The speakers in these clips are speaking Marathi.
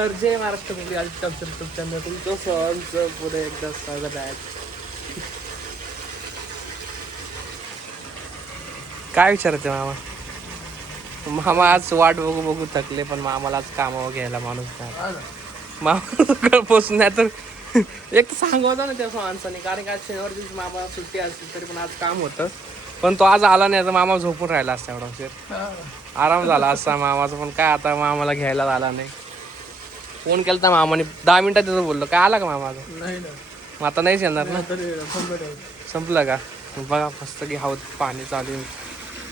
तर जय महाराष्ट्र यूट्यूब चॅनल तुमचं सर्वांचं पुढे एकदा स्वागत आहे. काय विचारायचं मामा? मामा आज वाट बघू बघू थकले, पण मामाला आज कामावर घ्यायला माणूस नाही. मामा सकाळपासून नाही तर एक तर सांगवता ना त्या माणसाने, कारण का शनिवार दिवशी मामा सुट्टी असली तरी पण आज काम होतं, पण तो आज आला नाही तर मामा झोपून राहिला असता. एवढा उशीर आराम झाला असता मामाचा, पण काय आता मामाला घ्यायला आला नाही. फोन केला तर मामाने 10 मिनिटात त्याचं बोललो. काय आला का मामा? नाही ना, मग आता नाहीच येणार ना. संपलं का? बघा मस्त की हवं पाणी चालू.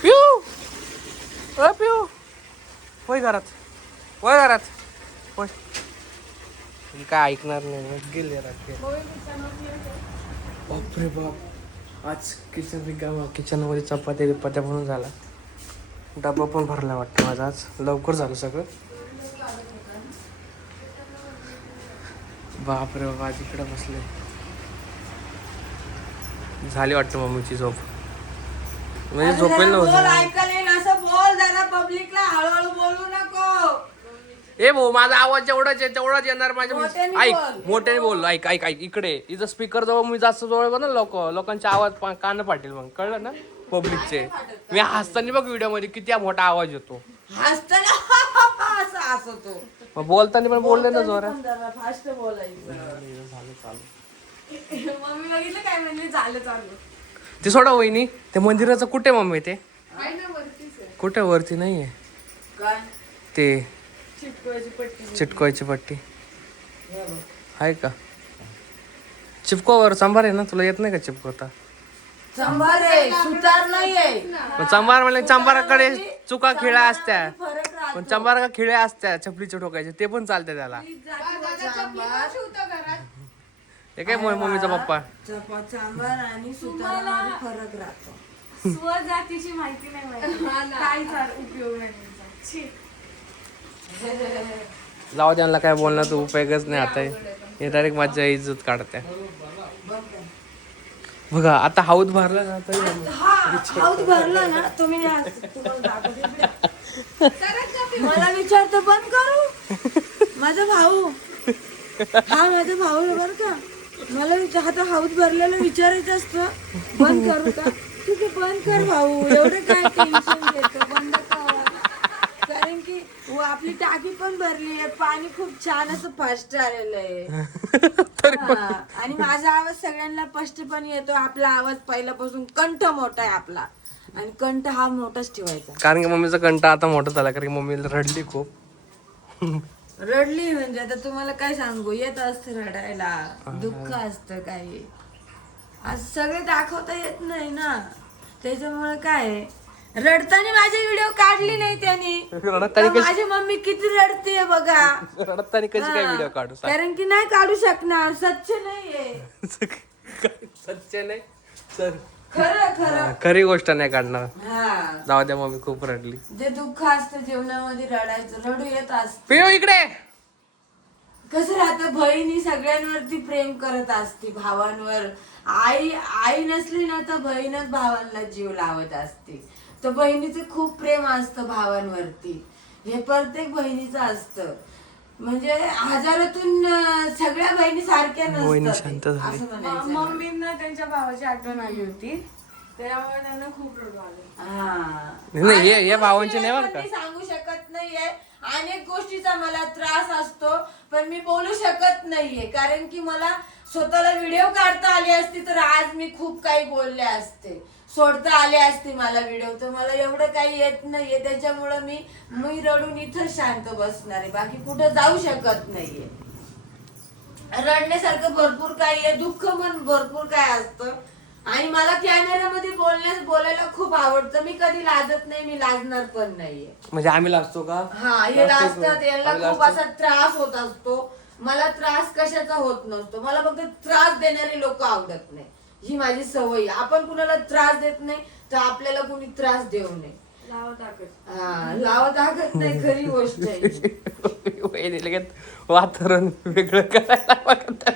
पिऊ पिऊ होय घरात, होय घरात होय. काय ऐकणार नाही, गेले बापरे बाप. आज किचन रिकामा, किचन मध्ये चपात्या बिपात्या म्हणून झाला. डब्बा पण भरला वाटतं माझा. आज लवकर झालं सगळं. बापरे बाबा, आज इकडे बसले. झाली वाटतं मम्मीची झोप, म्हणजे झोपेल नव्हतं. असं बोल जरा, पब्लिकला हळूहळू बोलू नको. ए भाऊ, माझा आवाज जेवढाच येणार माझ्या. ऐक, मोठ्याने बोललो. ऐक ऐक ऐक इकडे. इथं स्पीकर जवळ मी जास्त जवळ बघ ना, लोकांचे आवाज कान फाटेल मग, कळलं ना? पब्लिकचे. मी हसताना बघ व्हिडिओ मध्ये किती मोठा आवाज येतो. हसताना असं हसतो, मग बोलताना पण बोलले ना जोरात. फास्ट बोलायचं. झालं चालू. मम्मी बघितलं काय म्हणजे, झालं चालू. ते सोडा वहिनी, त्या मंदिराचं कुठे मम्मी? ते कुठे? वरती नाहीये काय? ते चिटकवायची पट्टी आहे का? चिपकोवर चंबार आहे ना, तुला येत नाही का चिपकवता? चंबार आहे, सुतार नाहीये. चंबार म्हणजे चंबाराकडे चुका खिळ्या असत्या, फरक राहतो. पण चंबारा खिळ्या असत्या चपलीचे ठोकायचे, ते पण चालते त्याला. हे काय मम्मीचा पप्पा? चांबार आणि सुतारामध्ये फरक राहतो. स्वजातीची माहिती नाही माहिती, काहीच उपयोग नाही त्यांचा. जाऊ त्यांना काय बोलण्याचा उपयोगच नाही. आता हे डायरेक्ट माझ्या इज्जत काढते. बघा आता हाऊद भरला ना, हाऊस भरला ना तुम्ही. मला विचारतो बंद करू. माझा भाऊ, हा माझा भाऊ आहे बरं का. मला आता हाऊस भरलेला विचारायचं असतं, बंद करू का? ठीक आहे बंद कर भाऊ, एवढं काय टेन्शन घेतो, बंद कर. कारण की आपली टाकी पण भरली आहे, पाणी खूप छान असं फास्ट आलेलं आहे. आणि माझा आवाज सगळ्यांना स्पष्टपणे येतो. आपला आवाज पहिल्यापासून कंठ मोठा आहे आपला, आणि कंठ हा मोठाच ठेवायचा. कारण की मम्मीचा कंठ आता मोठा झाला, कारण की मम्मीला रडली खूप. रडली म्हणजे आता तुम्हाला काय सांगू, येत असतं रडायला, दुःख असतं काही. आज सगळे दाखवता येत नाही ना, त्याच्यामुळे काय रडताना माझी व्हिडिओ काढली नाही त्यांनी. माझी मम्मी किती रडतीये बघा. रडताना कशी काय व्हिडिओ काढू? कारण की नाही काढू शकणार, सच्च नाहीये. सच्च नाही सर, खरं खरं खरी गोष्ट नाही काढणार. हा, जाऊ द्या, मम्मी खूप रडली. जे दुःख असतं जीवनामध्ये रडायचं, रडू येत असत. पिऊ इकडे. कसं राहतं, बहिणी सगळ्यांवरती प्रेम करत असते, भावांवर. आई नसली ना तर बहीणच भावांना जीव लावत असते. तर बहिणीचं खूप प्रेम असतं भावांवरती, हे प्रत्येक बहिणीचं असतं. म्हणजे हजारातून सगळ्या बहिणी सारख्या नसतात असं म्हणायचं. मम्मींना त्यांच्या भावाची आठवण आली होती, त्यामुळे त्यांना खूप रडू आलं. नाही हे भावांचे नाही बरं का. मी सांगू शकत नाहीये, अनेक गोष्टीचा मला त्रास असतो, पण मी बोलू शकत नाहीये. कारण की मला स्वतःला व्हिडिओ काढता आली असती तर आज मी खूप काही बोलले असते, सोडता आले असते मला व्हिडिओ. तर मला एवढं काही येत नाहीये, त्याच्यामुळं मी रडून इथं शांत बसणार आहे, बाकी कुठं जाऊ शकत नाहीये. रडण्यासारखं भरपूर काही आहे, दुःख मन भरपूर काय असतं. आणि मला कॅमेऱ्यामध्ये बोलायला खूप आवडतं. मी कधी लाजत नाही, मी लाजणार पण नाहीये. म्हणजे आम्ही लाजतो का? हा, हे लाजतात, यांना खूप असा त्रास होत असतो. मला त्रास कशाचा होत नसतो. मला फक्त त्रास देणारे लोक आवडत नाही, ही माझी सवय. आपण कुणाला त्रास देत नाही तर आपल्याला कुणी त्रास देऊ नये. लावत टाकत नाही, खरी गोष्ट आहे. वातावरण वेगळं करायला बघत.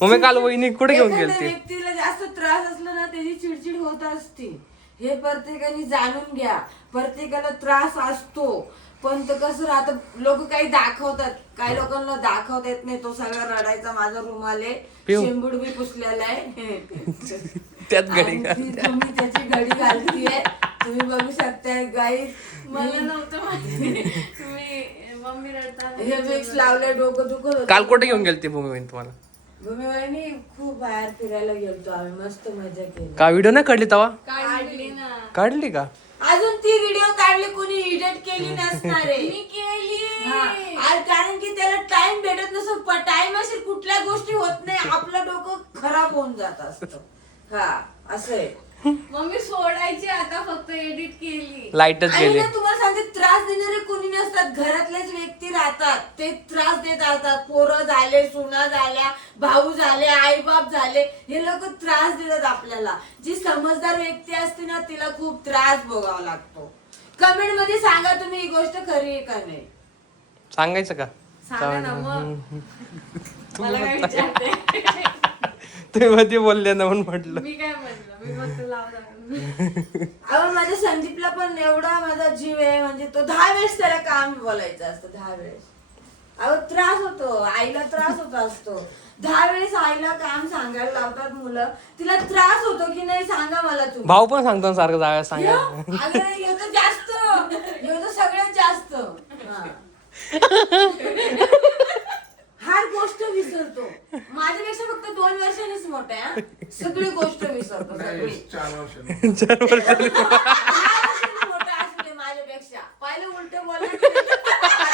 मम्मी काल वहिनी कुठे घेऊन गेलती? व्यक्तीला जास्त त्रास असला ना त्याची चिडचिड होत असते, हे प्रत्येकाने जाणून घ्या. प्रत्येकाला त्रास असतो, पण तर कसं राहतं, लोक काही दाखवतात, काही लोकांना दाखवता येत नाही. तो सगळा रडायचा, माझा रुमाल आहे, पिऊ. शेंबूड बी पुसलेला आहे. त्यात घडी आणि ती तुम्ही त्याची घडी घालतीये, तुम्ही बघू शकताय गाईस. मला नव्हतं माहिती. मम्मी रडताना हे विक्स लावले, डोकं दुखत होतं. काल कुठे घेऊन गेलती भूमी तुम्हाला? भूमीबाईंनी खूप बाहेर फिरायला गेलतो आम्ही, मस्त मजा केली. का व्हिडिओ नाही काढली तवा? काढली ना. काढली का? अजून ती व्हिडिओ काढली, कोणी एडिट केली नसणार आहे. मी केली. आज कारण की त्याला टाइम भेटत नसतो. टाइम अशी कुठल्या गोष्टी होत नाही, आपलं डोकं खराब होऊन जात असत. हा असं आहे. मम्मी सोडायची, आता फक्त एडिट केली. लाईटच आणि गेली. ना तुम्हाला सांगते, त्रास देणारे कोणी नसतात, घरातलेच व्यक्ती राहतात, ते त्रास देत असतात. पोरं झाले, सुना झाल्या, भाऊ झाले, आईबाप झाले, हे लोक त्रास देतात आपल्याला. जी समजदार व्यक्ती असते ना, तिला खूप त्रास भोगावा लागतो. कमेंट मध्ये सांगा तुम्ही ही गोष्ट खरी आहे का नाही. सांगायचं का? सांगा ना मग. मला काय विचारते? तुम्ही मध्ये बोलले ना म्हणून म्हटलं. मी काय म्हणलं? मी फक्त लावला. अहो माझ्या संदीपला पण एवढा माझा जीव आहे, म्हणजे तो 10 वेळेस त्याला काम बोलायचं असतं, 10 वेळेस. अहो त्रास होतो, आईला त्रास होत असतो. 10 वेळेस आईला काम सांगायला लावतात मुलं. तिला त्रास होतो की नाही सांगा मला तुम्ही. भाऊ पण सांगतो ना सारखं जागा सांगा. अगं हे तर जास्त, हे तर सगळ्यात जास्त. हा. हर गोष्ट विसरतो. माझ्यापेक्षा फक्त 2 वर्षांनीच मोठा आहे हा. सगळी गोष्ट विसरतो, सगळी. 4 वर्षांनी. 4 वर्ष 10 वर्षांनी मोठा असू दे माझ्यापेक्षा. पहिले उलट बोलला.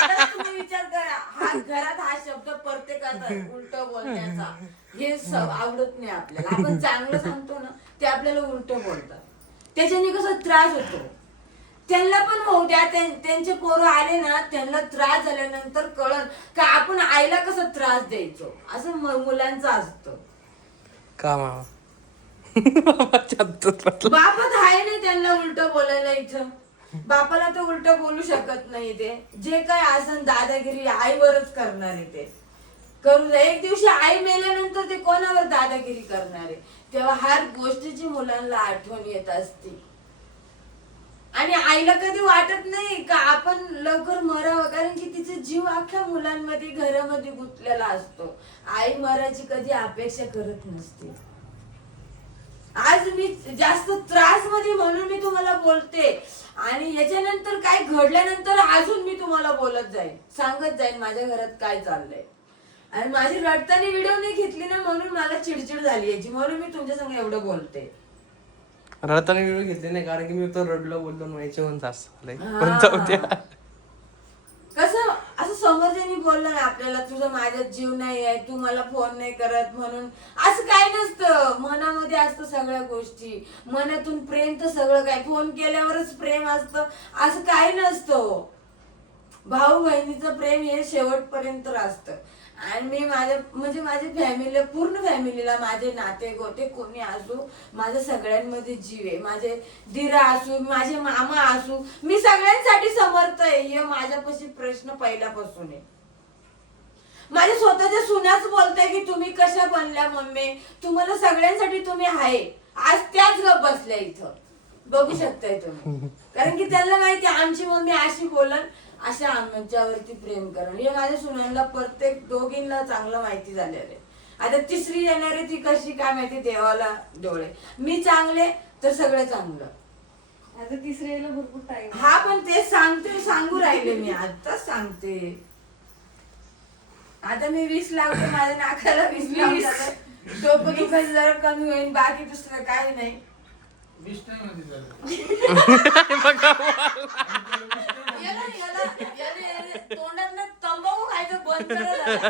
आता तुम्ही विचार करा, हा घरात हा शब्द प्रत्येकाचा उलट बोलण्याचा हे आवडत नाही आपल्याला. आपण चांगलं सांगतो ना, ते आपल्याला उलट बोलतात. त्याच्याने कसा त्रास होतो. त्यांना पण होऊ द्या, त्यांचे पोरं आले ना, त्यांना त्रास झाल्यानंतर कळण का आपण आईला कसा त्रास द्यायचो, असं मुलांचं असतं. का मामा? बापच आहे नाही त्यांना उलट बोलायला इथं. बापाला तर उलट बोलू शकत नाही. ते जे काय असन दादागिरी आईवरच करणार आहे. ते करू द्या. एक दिवशी आई मेल्यानंतर ते कोणावर दादागिरी करणार आहे. तेव्हा हर गोष्टीची मुलांना आठवण येत असते. आणि आईला कधी वाटत नाही का आपण लवकर मरावं, कारण की तिचा जीव अख्ख्या मुलांमध्ये घरामध्ये गुंतलेला असतो. आई मरायची कधी अपेक्षा करत नसते. आज मी जास्त त्रास मध्ये म्हणून मी तुम्हाला बोलते, आणि याच्यानंतर काय घडल्यानंतर अजून मी तुम्हाला बोलत जाईन, सांगत जाईन माझ्या घरात काय चाललंय. आणि माझी रडताना व्हिडिओ नाही घेतली ना, म्हणून मला चिडचिड झाली याची, म्हणून मी तुमच्या संग एवढं बोलते. रडताना व्हिडिओ घेतले नाही, कारण की मी तर रडलो बोललो व्हायचे म्हणून असं कसं असं समोरच्यानी बोललं ना आपल्याला, तुझं माझ्यात जीव नाही आहे, तू मला फोन नाही करत म्हणून, असं काय नसतं. मनामध्ये असतं सगळ्या गोष्टी, मनातून प्रेम तर सगळं काय, फोन केल्यावरच प्रेम असतं असं काही नसतं. भाऊ बहिणीचं प्रेम हे शेवटपर्यंत असतं. आणि मी माझ्या म्हणजे माझ्या फॅमिलीला, पूर्ण फॅमिलीला, माझे नाते गोते कोणी असू, माझ्या सगळ्यांमध्ये जीव आहे. माझे दिरा असू, माझे मामा असू, मी सगळ्यांसाठी समर्थ आहे. हे माझ्यापाशी प्रश्न पहिल्यापासून आहे. माझ्या स्वतःच्या सुनाच बोलताय की तुम्ही कशा बनल्या मम्मी, तुम्हाला सगळ्यांसाठी तुम्ही आहे. आज त्याच गप बसल्या इथं, बघू शकताय तुम्ही. कारण की त्यांना माहिती आमची मम्मी अशी बोलन, अशा आमच्यावरती प्रेम करण. हे माझ्या सुनांना प्रत्येक दोघींना चांगलं माहिती झालेलं आहे. आता तिसरी येणारी ती कशी काय माहिती, देवाला डोळे. मी चांगले तर सगळं चांगलं. आता तिसऱ्याला भरपूर टाइम. हा पण ते सांगू राहिले मी, आताच सांगते. आता मी 20 लावते, माझ्या नाकाला 20 लावतात. डोकं दुखायचं जरा कमी होईल, बाकी दुसरं काही नाही. 20 नाही मध्ये झालं. याला तोंडात ना तंबाखू खायचं बंद करत.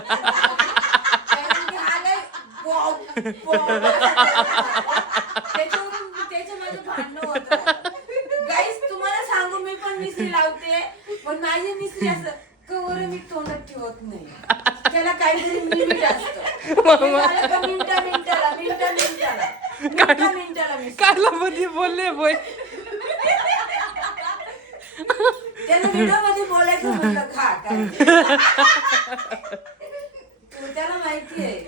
त्याच्या माझं भांडण होत. गाईस तुम्हाला सांगू, मी पण मिसरी लावते, पण माझी मिसरी असं कवर मी तोंडात ठेवत नाही. त्याला काहीतरी लिमिट असतं. मिनिटाला मिसरी. कायला मध्ये बोलले बोय. त्याला व्हिडिओ मध्ये बोलायचं म्हणलं खा काय. त्याला माहिती आहे.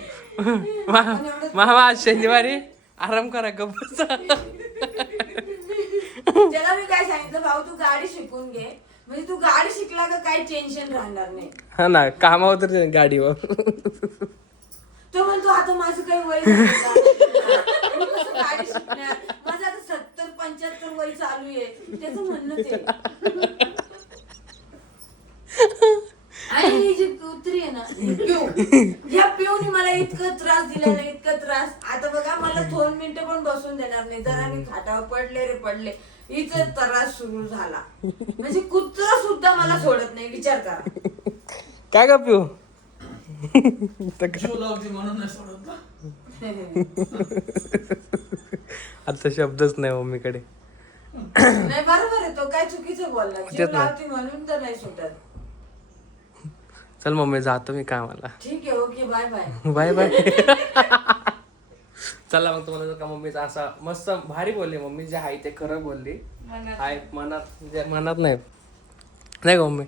मामा आज शनिवारी आराम करा गप्पा. त्याला मी काय सांगितलं, भाऊ तू गाडी शिकून घे, म्हणजे तू गाडी शिकला का काही टेन्शन राहणार नाही. हा ना, कामावर तर गाडीवर. तो म्हणतो आता माझं काही वय झालं का? मी कसं गाडी शिकणार, माझं आता 70-75 वय चालू आहे, त्याचं म्हणणं ते. आणि ही जी कुत्री आहे ना, ही पिऊ, या पिऊने मला इतकं त्रास दिलेला, इतकं त्रास. आता बघा, मला 2 मिनिटं पण बसून देणार नाही. जरा मी खाटावर पडले रे पडले, इथं त्रास सुरू झाला. म्हणजे कुत्रा सुद्धा मला सोडत नाही, विचार करा. काय का पिऊ? जीव लावती म्हणून नाही सोडत ना. आता शब्दच नाही मम्मीकडे. नाही बरोबर आहे, तो काय चुकीचं बोलला. जीव तेच ना. लावती म्हणून तर नाही सुटत. चल मम्मी, जातो मी कामाला. ठीक आहे, okay, bye bye. Bye bye. चला मग, तुम्हाला जर का मम्मीचा असा मस्त भारी बोलली मम्मी, जे आहे ते खरं बोलली. आहे मनात, जे मनात नाही का मम्मी?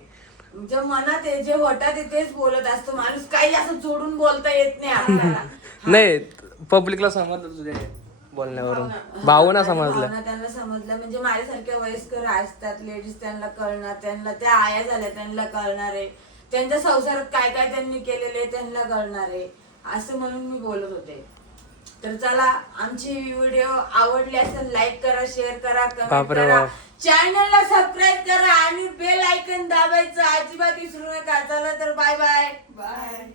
जे मनात आहे, जे होतात आहे तेच बोलत असतो माणूस. काही असं जोडून बोलता येत नाही आपल्याला. नाही, पब्लिकला समजलं तुझ्या बोलण्यावरून. भावना समजलं. भावना त्यांना समजलं. म्हणजे माझ्यासारख्या वयस्कर असतात लेडीज, त्यांना कळणार, त्यांना त्या आया झाल्या त्यांना कळणार आहे, त्यांच्या संसारात काय काय त्यांनी केलेले त्यांना कळणार आहे, असं म्हणून मी बोलत होते. तर चला, आमची व्हिडिओ आवडली असेल लाईक करा, शेअर करा, कमेंट बापरे करा, बाप. चॅनलला सबस्क्राईब करा आणि बेल आयकन दाबायचं अजिबात विसरू नका. चला तर बाय बाय. बाय.